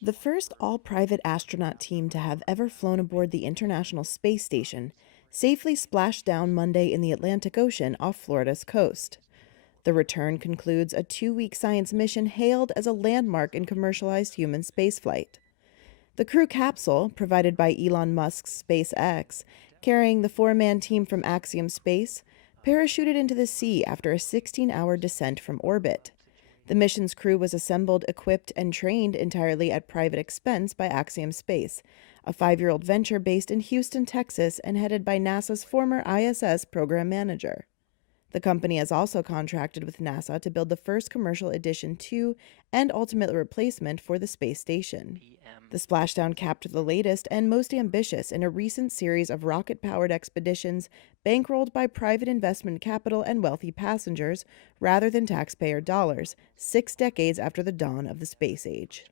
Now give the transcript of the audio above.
The first all-private astronaut team to have ever flown aboard the International Space Station safely splashed down Monday in the Atlantic Ocean off Florida's coast. The return concludes a 2-week science mission hailed as a landmark in commercialized human spaceflight. The crew capsule, provided by Elon Musk's SpaceX, carrying the 4-man team from Axiom Space, parachuted into the sea after a 16-hour descent from orbit. The mission's crew was assembled, equipped, and trained entirely at private expense by Axiom Space, a 5-year-old venture based in Houston, Texas, and headed by NASA's former ISS program manager. The company has also contracted with NASA to build the first commercial addition to and ultimate replacement for the space station. The splashdown capped the latest and most ambitious in a recent series of rocket-powered expeditions bankrolled by private investment capital and wealthy passengers rather than taxpayer dollars, 6 decades after the dawn of the space age.